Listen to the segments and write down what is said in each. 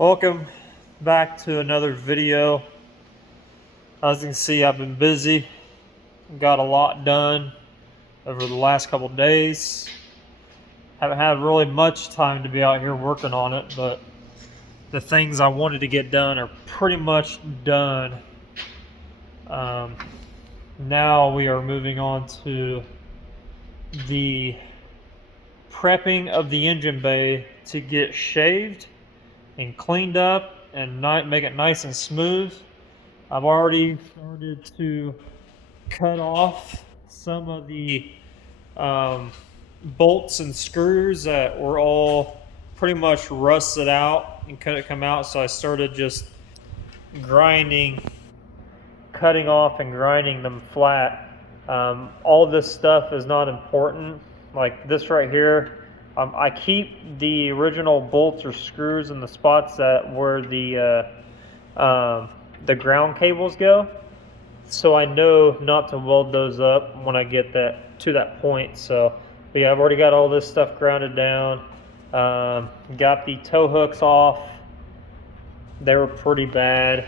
Welcome back to another video. As you can see, I've been busy. Got a lot done over the last couple days. Haven't had really much time to be out here working on it, but the things I wanted to get done are pretty much done. Now we are moving on to the prepping of the engine bay to get shaved and cleaned up and make it nice and smooth. I've already started to cut off some of the bolts and screws that were all pretty much rusted out and couldn't come out, so I started just cutting off and grinding them flat. All this stuff is not important. Like this right here, I keep the original bolts or screws in the spots that where the ground cables go, so I know not to weld those up when I get to that point. So, but yeah, I've already got all this stuff grounded down. Got the tow hooks off. They were pretty bad.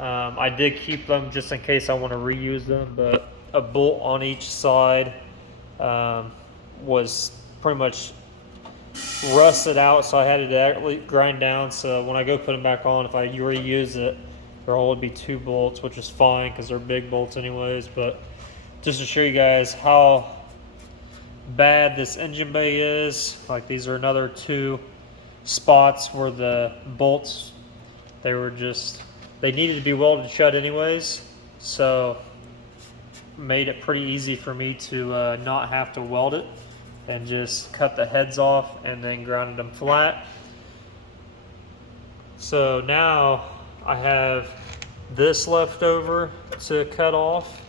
I did keep them just in case I want to reuse them, but a bolt on each side was pretty much rusted out, so I had to actually grind down. So when I go put them back on, if I reuse it, there'll only be 2 bolts, which is fine because they're big bolts anyways. But just to show you guys how bad this engine bay is, like these are another 2 spots where the bolts, they needed to be welded shut anyways, so made it pretty easy for me to not have to weld it and just cut the heads off and then grounded them flat. So now I have this left over to cut off.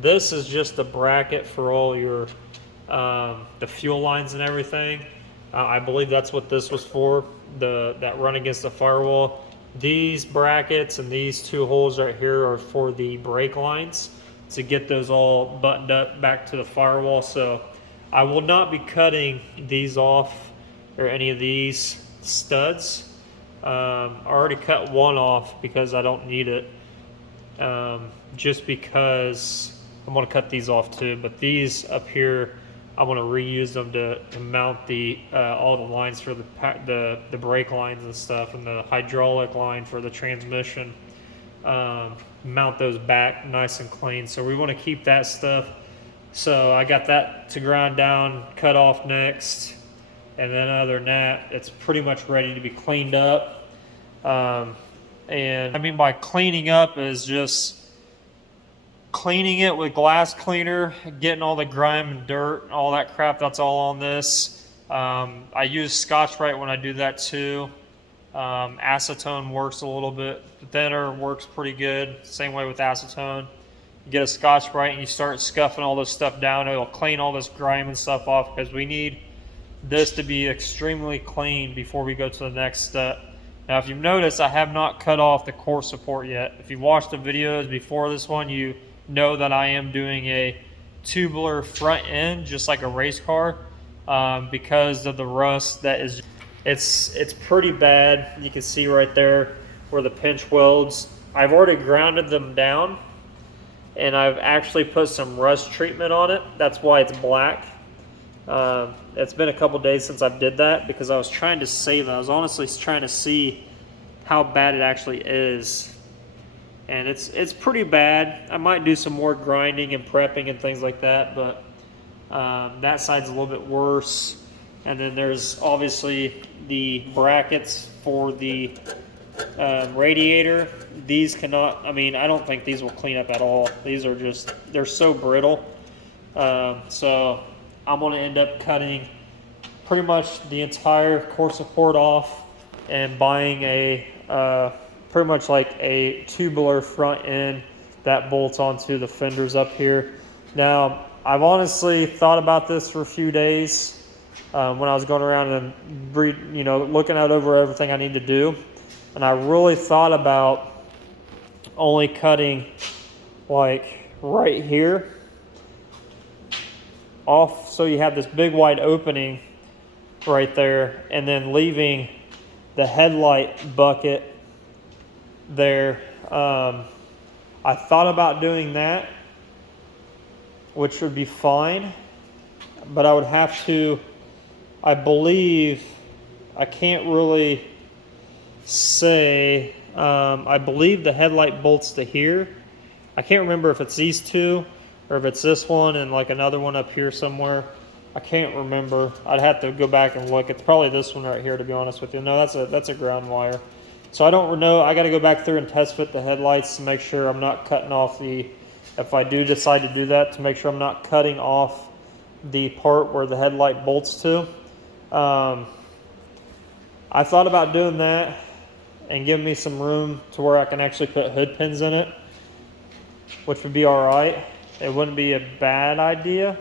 This is just a bracket for all your the fuel lines and everything. I believe that's what this was for, that run against the firewall. These brackets and these 2 holes right here are for the brake lines to get those all buttoned up back to the firewall. So I will not be cutting these off or any of these studs. I already cut one off because I don't need it, just because I'm going to cut these off too. But these up here, I want to reuse them to mount all the lines for the brake lines and stuff, and the hydraulic line for the transmission. Mount those back nice and clean. So we want to keep that stuff. So I got that to grind down, cut off next, and then other than that, it's pretty much ready to be cleaned up. And I mean by cleaning up is just cleaning it with glass cleaner, getting all the grime and dirt and all that crap that's all on this. I use Scotch-Brite when I do that too. Acetone works a little bit thinner, works pretty good. Same way with acetone. You get a Scotch-Brite and you start scuffing all this stuff down. It'll clean all this grime and stuff off, because we need this to be extremely clean before we go to the next step. Now, if you've noticed, I have not cut off the core support yet. If you watched the videos before this one, you know that I am doing a tubular front end, just like a race car, because of the rust that is. It's pretty bad. You can see right there where the pinch welds. I've already grounded them down, and I've actually put some rust treatment on it. That's why it's black. It's been a couple days since I did that, because I was trying to save it. I was honestly trying to see how bad it actually is. And it's pretty bad. I might do some more grinding and prepping and things like that, but that side's a little bit worse. And then there's obviously the brackets for the radiator. These cannot, I mean, I don't think these will clean up at all. These are just, they're so brittle. So I'm going to end up cutting pretty much the entire core support off and buying pretty much like a tubular front end that bolts onto the fenders up here. Now, I've honestly thought about this for a few days when I was going around and looking out over everything I need to do. And I really thought about only cutting like right here off, so you have this big wide opening right there, and then leaving the headlight bucket there. I thought about doing that, which would be fine, but I would have to, I believe, I can't really say, I believe the headlight bolts to here. I can't remember if it's these two or if it's this one and like another one up here somewhere. I can't remember. I'd have to go back and look. It's probably this one right here, to be honest with you. No, that's a ground wire. So I don't know. I got to go back through and test fit the headlights to make sure I'm not cutting off the, if I do decide to do that, to make sure I'm not cutting off the part where the headlight bolts to. I thought about doing that and giving me some room to where I can actually put hood pins in it, which would be all right. It wouldn't be a bad idea,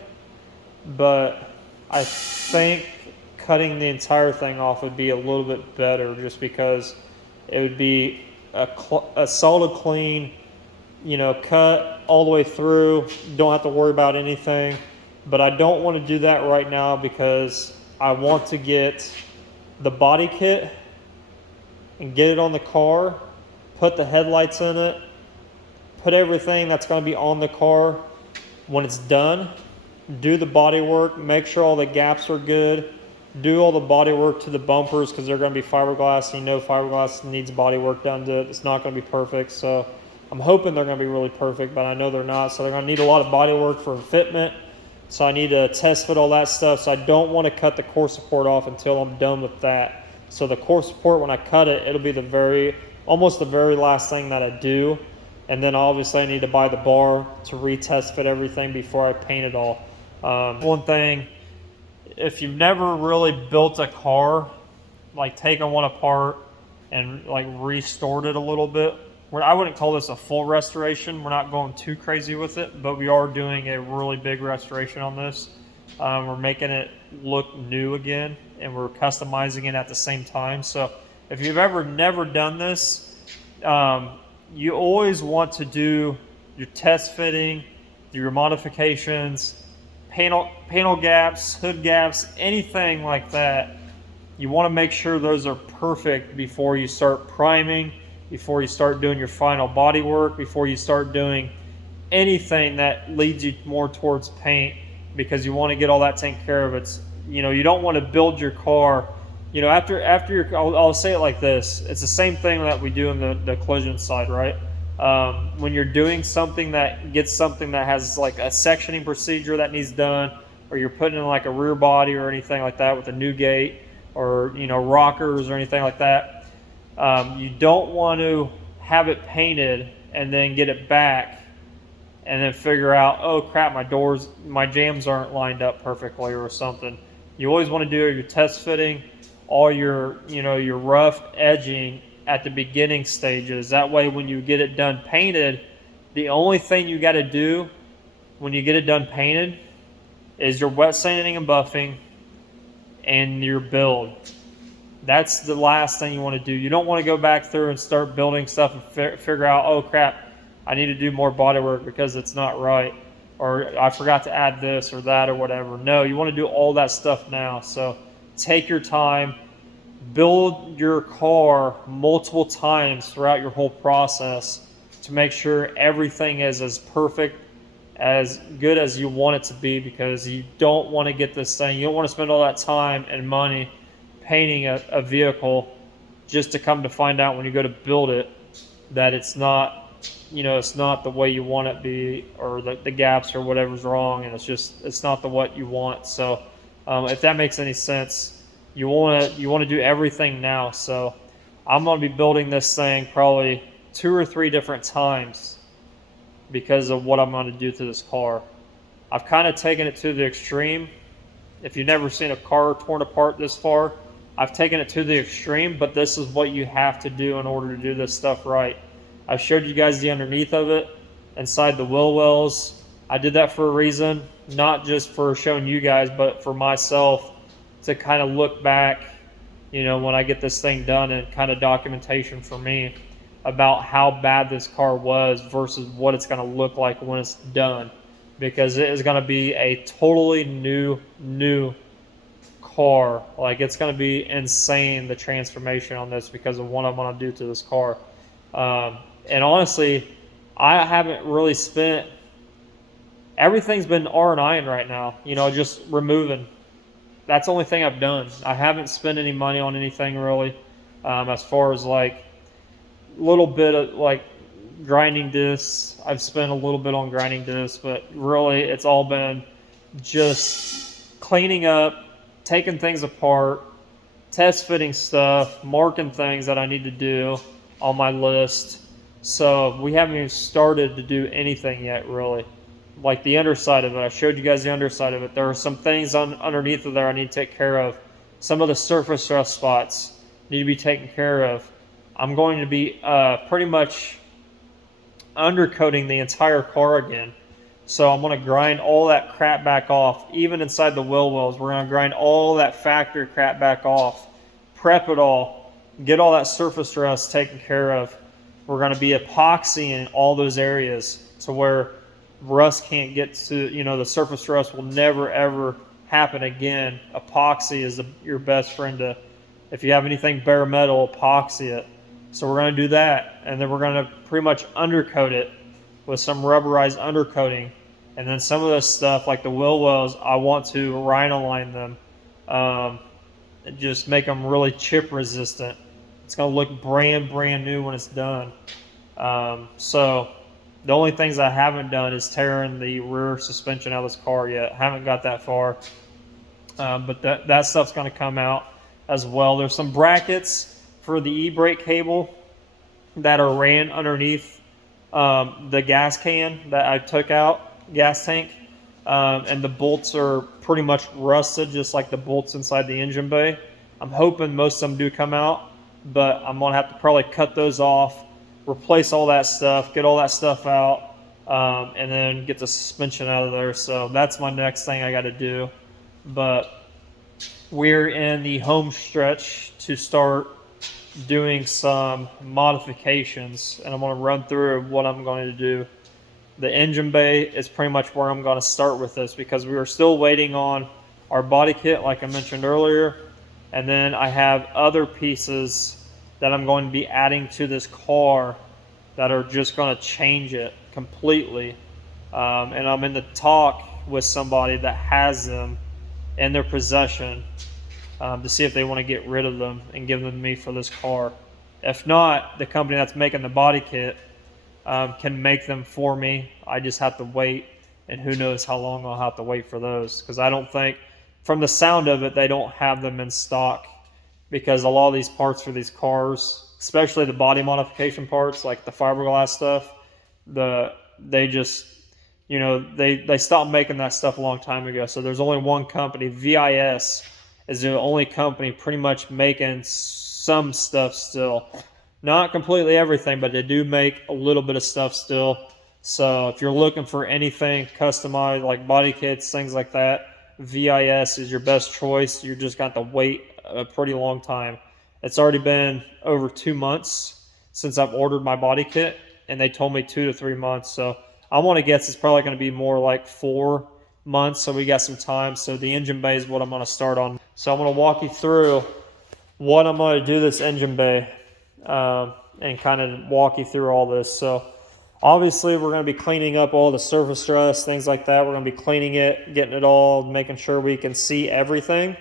but I think cutting the entire thing off would be a little bit better, just because it would be a solid clean, you know, cut all the way through. Don't have to worry about anything. But I don't want to do that right now because I want to get the body kit and get it on the car, put the headlights in it, put everything that's going to be on the car when it's done, do the body work, make sure all the gaps are good, do all the body work to the bumpers because they're going to be fiberglass, and you know fiberglass needs body work done to it. It's not going to be perfect, so I'm hoping they're going to be really perfect, but I know they're not, so they're going to need a lot of body work for fitment. So I need to test fit all that stuff, so I don't want to cut the core support off until I'm done with that. So the core support, when I cut it, it'll be almost the very last thing that I do. And then obviously I need to buy the bar to retest fit everything before I paint it all. One thing, if you've never really built a car, like taken one apart and like restored it a little bit, I wouldn't call this a full restoration. We're not going too crazy with it, but we are doing a really big restoration on this. We're making it look new again, and we're customizing it at the same time. So if you've never done this, you always want to do your test fitting, do your modifications, panel gaps, hood gaps, anything like that. You want to make sure those are perfect before you start priming, before you start doing your final body work, before you start doing anything that leads you more towards paint, because you want to get all that taken care of. It's, you know, you don't want to build your car, you know, after I'll say it like this. It's the same thing that we do in the collision side, right? When you're doing something that has like a sectioning procedure that needs done, or you're putting in like a rear body or anything like that with a new gate, or, you know, rockers or anything like that, you don't want to have it painted and then get it back and then figure out, oh crap, my jams aren't lined up perfectly or something. You always want to do your test fitting, all your, you know, your rough edging at the beginning stages. That way when you get it done painted, the only thing you got to do when you get it done painted is your wet sanding and buffing and your build. That's the last thing you want to do. You don't want to go back through and start building stuff and figure out, oh crap, I need to do more body work because it's not right, or I forgot to add this or that or whatever. No, you want to do all that stuff now. So take your time, build your car multiple times throughout your whole process to make sure everything is as perfect, as good as you want it to be, because you don't want to get this thing, you don't want to spend all that time and money painting a vehicle just to come to find out when you go to build it that it's not, you know, it's not the way you want it to be, or the gaps or whatever's wrong, and it's not what you want. So if that makes any sense, you want to do everything now. So I'm going to be building this thing probably 2 or 3 different times because of what I'm going to do to this car. I've kind of taken it to the extreme. If you've never seen a car torn apart this far, I've taken it to the extreme, but this is what you have to do in order to do this stuff right. I showed you guys the underneath of it, inside the wheel wells. I did that for a reason, not just for showing you guys, but for myself to kind of look back, you know, when I get this thing done, and kind of documentation for me about how bad this car was versus what it's going to look like when it's done, because it is going to be a totally new car. Like, it's going to be insane, the transformation on this, because of what I'm going to do to this car. And honestly, I haven't really spent, everything's been R&Ing right now, you know, just removing. That's the only thing I've done. I haven't spent any money on anything really, as far as like a little bit of like grinding discs. I've spent a little bit on grinding discs, but really it's all been just cleaning up, taking things apart, test fitting stuff, marking things that I need to do on my list. So we haven't even started to do anything yet, really. Like the underside of it, I showed you guys the underside of it. There are some things underneath of there I need to take care of. Some of the surface rust spots need to be taken care of. I'm going to be pretty much undercoating the entire car again. So I'm going to grind all that crap back off. Even inside the wheel wells, we're going to grind all that factory crap back off. Prep it all. Get all that surface rust taken care of. We're going to be epoxying all those areas to where rust can't get to, you know, the surface rust will never ever happen again. Epoxy is your best friend to, if you have anything bare metal, epoxy it. So we're going to do that, and then we're going to pretty much undercoat it with some rubberized undercoating. And then some of this stuff, like the wheel wells, I want to rhino-line them, and just make them really chip resistant. It's going to look brand new when it's done. So the only things I haven't done is tearing the rear suspension out of this car yet. Haven't got that far, but that stuff's going to come out as well. There's some brackets for the e-brake cable that are ran underneath the gas can that I took out, gas tank, and the bolts are pretty much rusted, just like the bolts inside the engine bay. I'm hoping most of them do come out, but I'm going to have to probably cut those off, replace all that stuff, get all that stuff out, and then get the suspension out of there. So that's my next thing I got to do. But we're in the home stretch to start doing some modifications, and I'm going to run through what I'm going to do. The engine bay is pretty much where I'm going to start with this, because we are still waiting on our body kit, like I mentioned earlier, and then I have other pieces that I'm going to be adding to this car that are just going to change it completely. And I'm in the talk with somebody that has them in their possession, to see if they want to get rid of them and give them to me for this car. If not, the company that's making the body kit can make them for me. I just have to wait, and who knows how long I'll have to wait for those, because I don't think, from the sound of it, they don't have them in stock, because a lot of these parts for these cars, especially the body modification parts, like the fiberglass stuff, they just, you know, they stopped making that stuff a long time ago. So there's only one company, VIS is the only company pretty much making some stuff still. Not completely everything, but they do make a little bit of stuff still. So if you're looking for anything customized, like body kits, things like that, VIS is your best choice. You're just got to wait a pretty long time. It's already been over 2 months since I've ordered my body kit, and they told me 2 to 3 months. So I want to guess it's probably going to be more like 4 months. So we got some time. So the engine bay is what I'm going to start on. So I'm going to walk you through what I'm going to do this engine bay, and kind of walk you through all this. So obviously we're going to be cleaning up all the surface rust, things like that. We're going to be cleaning it, getting it all, making sure we can see everything.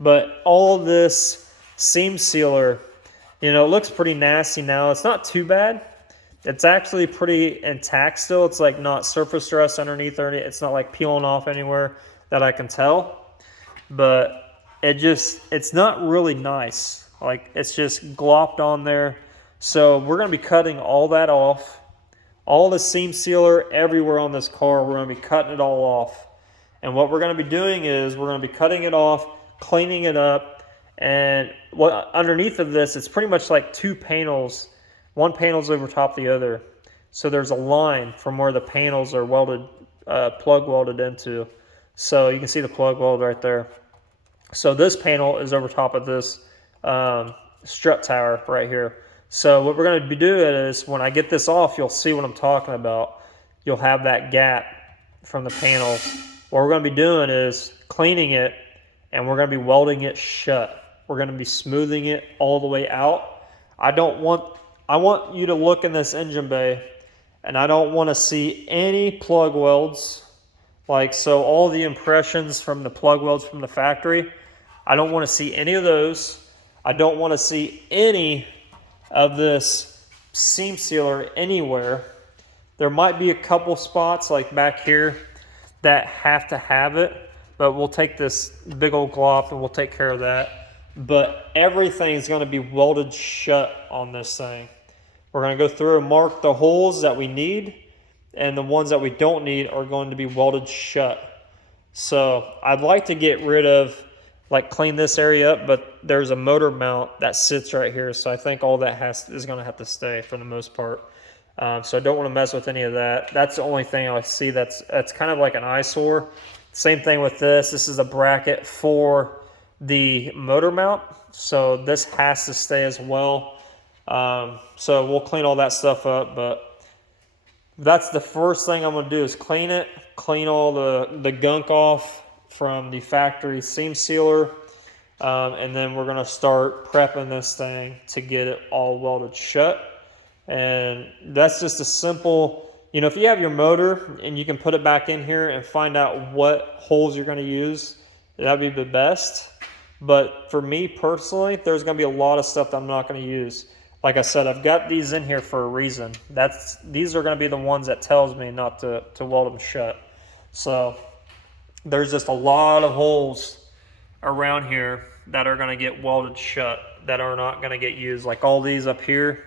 But all this seam sealer, you know, it looks pretty nasty now. It's not too bad. It's actually pretty intact still. It's like not surface rust underneath, or it's not like peeling off anywhere that I can tell. But it's not really nice. Like, it's just glopped on there. So we're going to be cutting all that off. All the seam sealer everywhere on this car, we're going to be cutting it all off. And what we're going to be doing is we're going to be cutting it off, cleaning it up, and what underneath of this, it's pretty much like two panels. One panel's over top of the other. So there's a line from where the panels are welded, plug welded into. So you can see the plug weld right there. So this panel is over top of this strut tower right here. So what we're going to be doing is, when I get this off, you'll see what I'm talking about. You'll have that gap from the panels. What we're going to be doing is cleaning it and we're going to be welding it shut. We're going to be smoothing it all the way out. I want you to look in this engine bay, and I don't want to see any plug welds. Like, so all the impressions from the plug welds from the factory, I don't want to see any of those. I don't want to see any of this seam sealer anywhere. There might be a couple spots like back here that have to have it, but we'll take this big old glop and we'll take care of that. But everything's going to be welded shut on this thing. We're going to go through and mark the holes that we need, and the ones that we don't need are going to be welded shut. So I'd like to get rid of, like, clean this area up, but there's a motor mount that sits right here, so I think all that is going to have to stay for the most part. So I don't want to mess with any of that. That's the only thing I see that's kind of like an eyesore. Same thing with this. This is a bracket for the motor mount, so this has to stay as well. So we'll clean all that stuff up, but that's the first thing I'm going to do is clean it, clean all the gunk off from the factory seam sealer, and then we're going to start prepping this thing to get it all welded shut. And that's just a simple, if you have your motor and you can put it back in here and find out what holes you're going to use, that'd be the best. But for me personally, there's going to be a lot of stuff that I'm not going to use. Like I said, I've got these in here for a reason. These are going to be the ones that tells me not to weld them shut. So there's just a lot of holes around here that are going to get welded shut that are not going to get used. Like all these up here,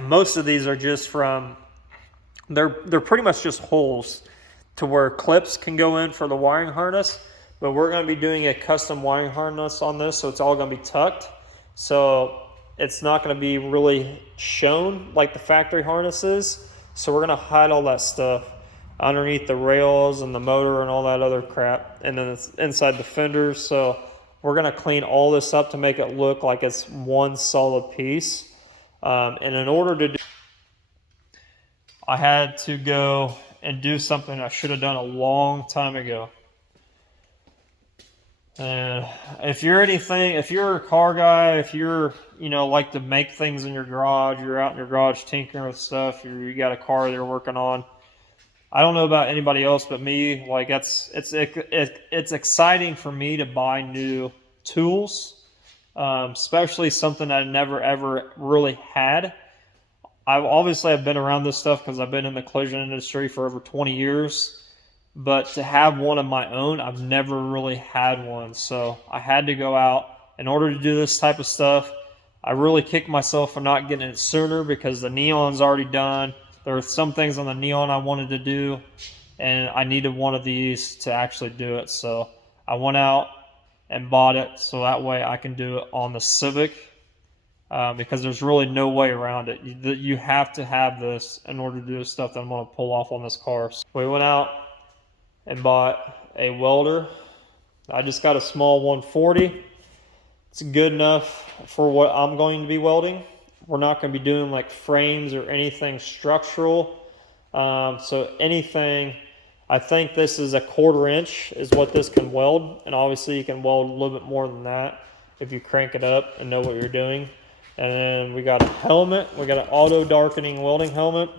most of these are just from, they're pretty much just holes to where clips can go in for the wiring harness. But we're going to be doing a custom wiring harness on this, so it's all going to be tucked. So it's not going to be really shown like the factory harness is. So we're going to hide all that stuff underneath the rails and the motor and all that other crap. And then it's inside the fenders. So we're going to clean all this up to make it look like it's one solid piece. And in order to do, I had to go and do something I should have done a long time ago. And if you're a car guy, if you're, like to make things in your garage, you're out in your garage tinkering with stuff, you got a car you're working on. I don't know about anybody else, but me, like it's exciting for me to buy new tools, especially something I never ever really had. I've been around this stuff because I've been in the collision industry for over 20 years. But to have one of my own, I've never really had one. So I had to go out in order to do this type of stuff. I really kicked myself for not getting it sooner because the neon's already done. There were some things on the neon I wanted to do, and I needed one of these to actually do it. So I went out and bought it so that way I can do it on the Civic, because there's really no way around it. You have to have this in order to do the stuff that I'm going to pull off on this car. So we went out and bought a welder. I just got a small 140. It's good enough for what I'm going to be welding. We're not going to be doing like frames or anything structural. So anything, I think this is a 1/4 inch is what this can weld. And obviously you can weld a little bit more than that if you crank it up and know what you're doing. And then we got a helmet. We got an auto darkening welding helmet.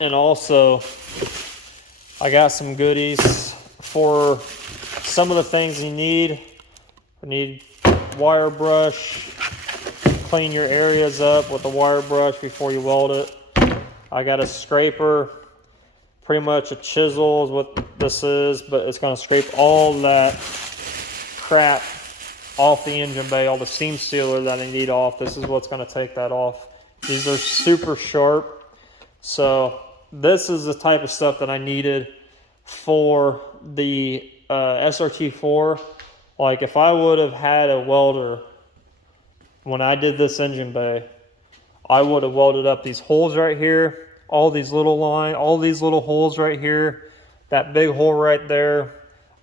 And also, I got some goodies for some of the things you need. You need wire brush. Clean your areas up with the wire brush before you weld it. I got a scraper. Pretty much a chisel is what this is, but it's going to scrape all that crap off the engine bay, all the seam sealer that I need off. This is what's going to take that off. These are super sharp. So this is the type of stuff that I needed for the SRT4. Like if I would have had a welder when I did this engine bay, I would have welded up these holes right here, all these little holes right here, that big hole right there.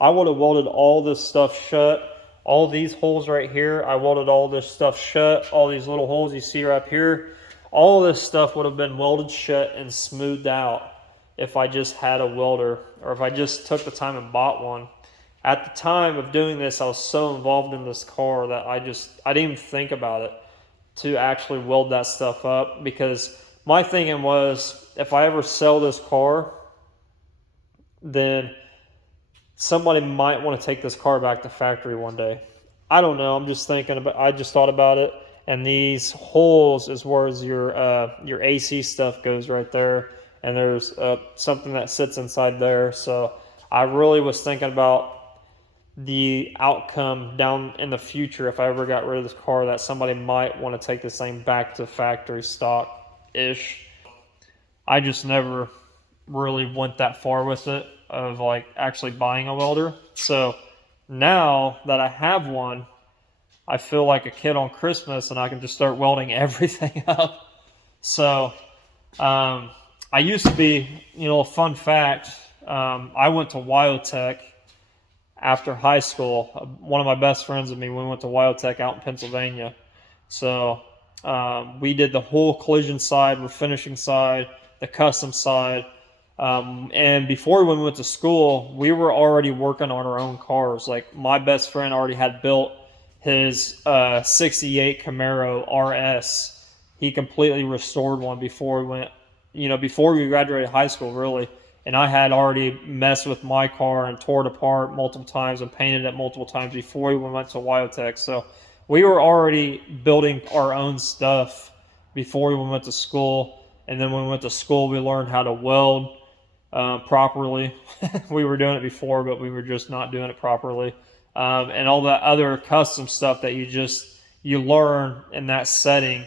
I would have welded all this stuff shut. All these holes right here, I welded all this stuff shut. All these little holes you see right here, all this stuff would have been welded shut and smoothed out. if I just had a welder, or if I just took the time and bought one. At the time of doing this, I was so involved in this car that I didn't even think about it to actually weld that stuff up, because my thinking was, if I ever sell this car, then somebody might want to take this car back to factory one day. I don't know. I just thought about it. And these holes is where your AC stuff goes right there. And there's something that sits inside there. So I really was thinking about the outcome down in the future if I ever got rid of this car, that somebody might want to take this thing back to factory stock-ish. I just never really went that far with it, of like actually buying a welder. So now that I have one, I feel like a kid on Christmas, and I can just start welding everything up. So I used to be, a fun fact, I went to Wyotech after high school. One of my best friends and me, we went to Wyotech out in Pennsylvania. So we did the whole collision side, refinishing side, the custom side. And before we went to school, we were already working on our own cars. Like, my best friend already had built his 68 Camaro RS. He completely restored one before we graduated high school, really. And I had already messed with my car and tore it apart multiple times and painted it multiple times before we went to Wyotech. So we were already building our own stuff before we went to school. And then when we went to school, we learned how to weld properly. We were doing it before, but we were just not doing it properly. And all that other custom stuff that you learn in that setting,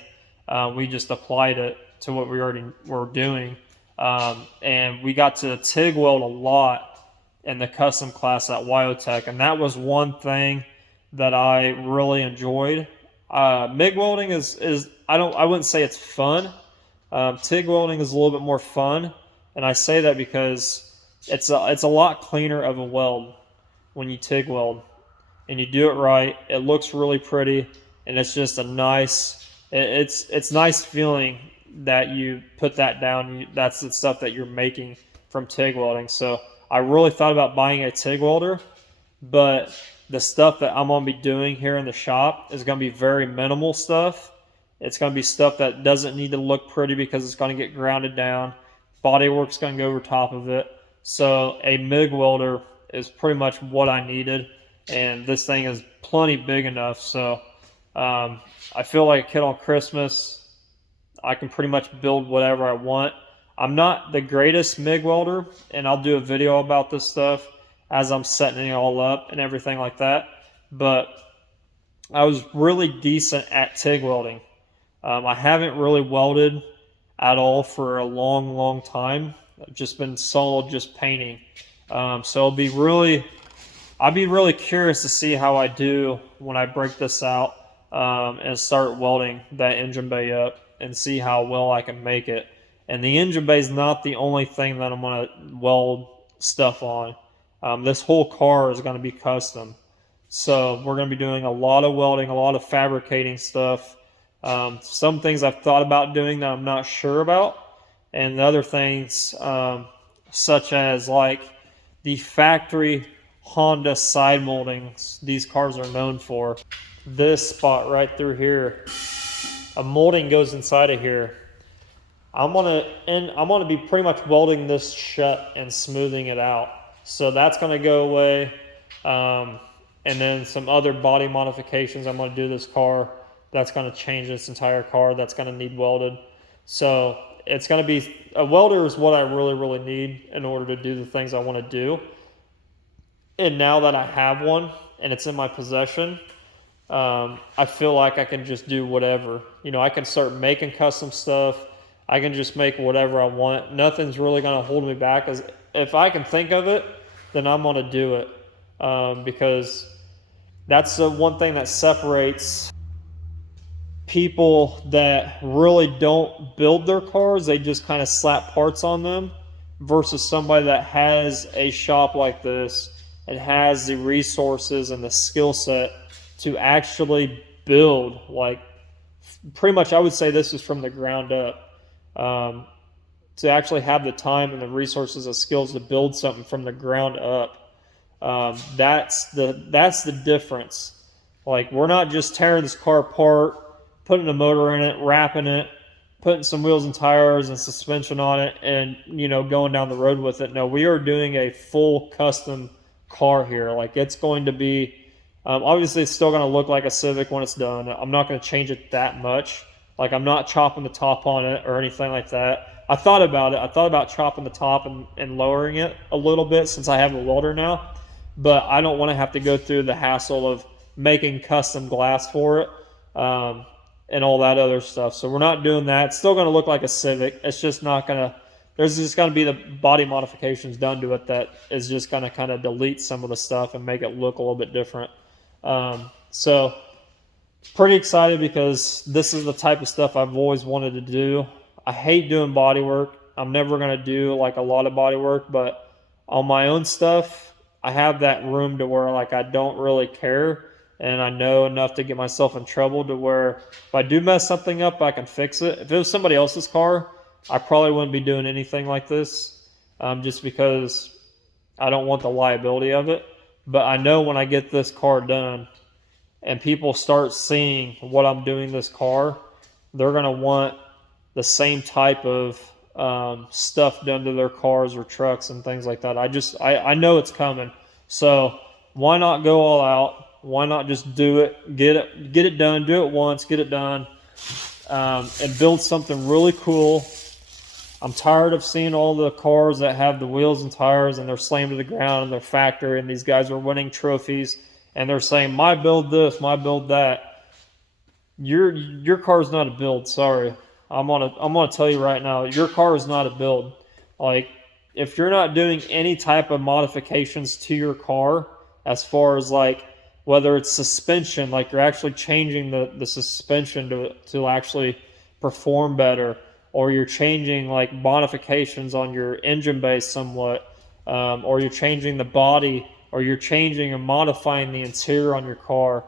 we just applied it to what we already were doing. And we got to TIG weld a lot in the custom class at Wyotech, and that was one thing that I really enjoyed. MIG welding is I wouldn't say it's fun. TIG welding is a little bit more fun, and I say that because it's a lot cleaner of a weld when you TIG weld, and you do it right. It looks really pretty, and it's just it's nice feeling that you put that down. That's the stuff that you're making from TIG welding. So I really thought about buying a TIG welder, but the stuff that I'm going to be doing here in the shop is going to be very minimal stuff. It's going to be stuff that doesn't need to look pretty because it's going to get grounded down. Bodywork's going to go over top of it. So a MIG welder is pretty much what I needed, and this thing is plenty big enough. So I feel like a kid on Christmas. I can pretty much build whatever I want. I'm not the greatest MIG welder, and I'll do a video about this stuff as I'm setting it all up and everything like that. But I was really decent at TIG welding. I haven't really welded at all for a long, long time. I've just been solid, just painting. So I'd be really curious to see how I do when I break this out and start welding that engine bay up, and see how well I can make it. And the engine bay is not the only thing that I'm going to weld stuff on. This whole car is going to be custom. So we're going to be doing a lot of welding, a lot of fabricating stuff. Some things I've thought about doing that I'm not sure about. And the other things, such as like the factory Honda side moldings these cars are known for. This spot right through here, a molding goes inside of here. I'm gonna be pretty much welding this shut and smoothing it out. So that's gonna go away. And then some other body modifications I'm gonna do to this car. That's gonna change this entire car. That's gonna need welded. So it's gonna be, a welder is what I really, really need in order to do the things I want to do. And now that I have one and it's in my possession, I feel like I can just do whatever. I can start making custom stuff. I can just make whatever I want. Nothing's really going to hold me back. Because if I can think of it, then I'm going to do it. Because that's the one thing that separates people that really don't build their cars. They just kind of slap parts on them, versus somebody that has a shop like this and has the resources and the skill set to actually build, like, pretty much I would say this is from the ground up. to actually have the time and the resources and skills to build something from the ground up. That's the difference. Like, we're not just tearing this car apart, putting a motor in it, wrapping it, putting some wheels and tires and suspension on it, and going down the road with it. No, we are doing a full custom car here. Like, it's going to be obviously it's still going to look like a Civic when it's done. I'm not going to change it that much. Like, I'm not chopping the top on it or anything like that. I thought about it. I thought about chopping the top and lowering it a little bit since I have a welder now, but I don't want to have to go through the hassle of making custom glass for it and all that other stuff. So we're not doing that. It's still going to look like a Civic. It's just not going to, there's just going to be the body modifications done to it that is just going to kind of delete some of the stuff and make it look a little bit different. So pretty excited because this is the type of stuff I've always wanted to do. I hate doing body work. I'm never going to do like a lot of body work, but on my own stuff, I have that room to where like I don't really care, and I know enough to get myself in trouble to where if I do mess something up, I can fix it. If it was somebody else's car, I probably wouldn't be doing anything like this, just because I don't want the liability of it. But I know when I get this car done and people start seeing what I'm doing this car, they're going to want the same type of stuff done to their cars or trucks and things like that. I know it's coming. So why not go all out? Why not just do it, get it done, do it once, get it done, and build something really cool. I'm tired of seeing all the cars that have the wheels and tires and they're slammed to the ground in their factory, and these guys are winning trophies and they're saying, my build this, my build that. Your car's not a build, sorry. I'm gonna tell you right now, your car is not a build. Like, if you're not doing any type of modifications to your car, as far as like whether it's suspension, like you're actually changing the suspension to actually perform better, or you're changing like modifications on your engine base somewhat, or you're changing the body, or you're changing and modifying the interior on your car,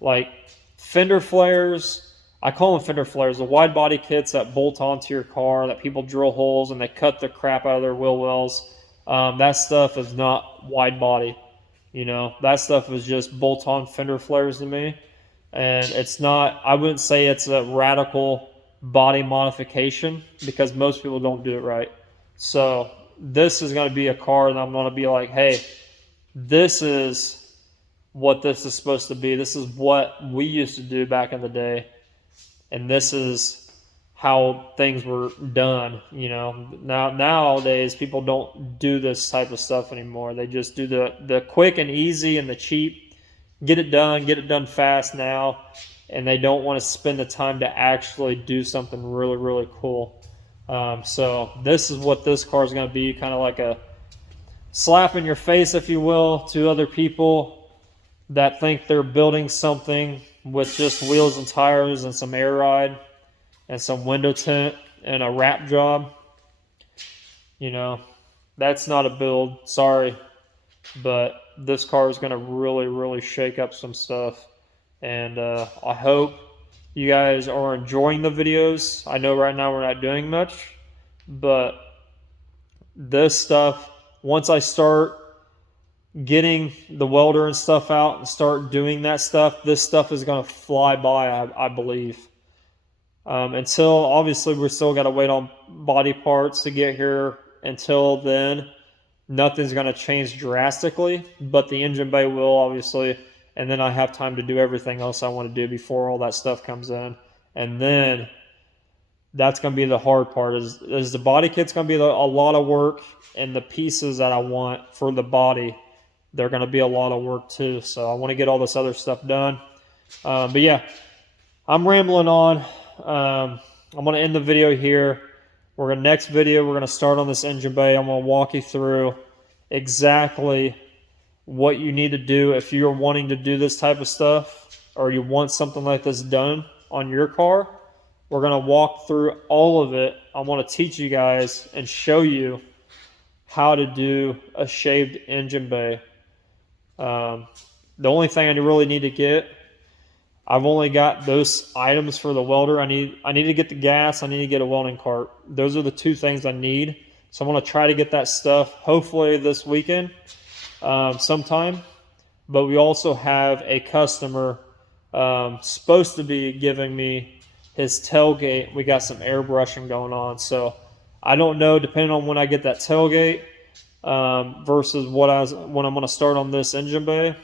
like fender flares. I call them fender flares, the wide body kits that bolt onto your car that people drill holes and they cut the crap out of their wheel wells. That stuff is not wide body. That stuff is just bolt on fender flares to me. And it's not, I wouldn't say it's a radical body modification because most people don't do it right. So this is going to be a car that I'm going to be like, hey, this is what this is supposed to be. This is what we used to do back in the day. And this is how things were done. Nowadays people don't do this type of stuff anymore. They just do the quick and easy and the cheap, get it done fast now, and they don't want to spend the time to actually do something really, really cool. So this is what this car is going to be, kind of like a slap in your face, if you will, to other people that think they're building something with just wheels and tires and some air ride and some window tint and a wrap job. That's not a build, sorry, but this car is going to really, really shake up some stuff. And I hope you guys are enjoying the videos. I know right now we're not doing much, but this stuff, once I start getting the welder and stuff out and start doing that stuff, this stuff is going to fly by, I believe. Until, obviously, we're still got to wait on body parts to get here. Until then, nothing's going to change drastically, but the engine bay will, obviously. And then I have time to do everything else I want to do before all that stuff comes in. And then that's going to be the hard part, is the body kit's going to be a lot of work, and the pieces that I want for the body, they're going to be a lot of work too. So I want to get all this other stuff done. But yeah, I'm rambling on. I'm going to end the video here. Next video, we're going to start on this engine bay. I'm going to walk you through exactly what you need to do if you're wanting to do this type of stuff, or you want something like this done on your car. We're going to walk through all of it. I want to teach you guys and show you how to do a shaved engine bay. The only thing I really need to get I've only got those items for the welder. I need to get the gas. I need to get a welding cart. Those are the two things I need. So I'm going to try to get that stuff hopefully this weekend sometime. But we also have a customer supposed to be giving me his tailgate. We got some airbrushing going on. So I don't know, depending on when I get that tailgate versus when I'm going to start on this engine bay,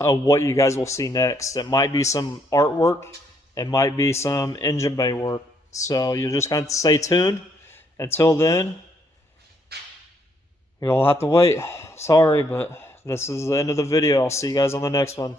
what you guys will see next. It might be some artwork. It might be some engine bay work. So you'll just kind of stay tuned. Until then, you'll have to wait. Sorry, but this is the end of the video. I'll see you guys on the next one.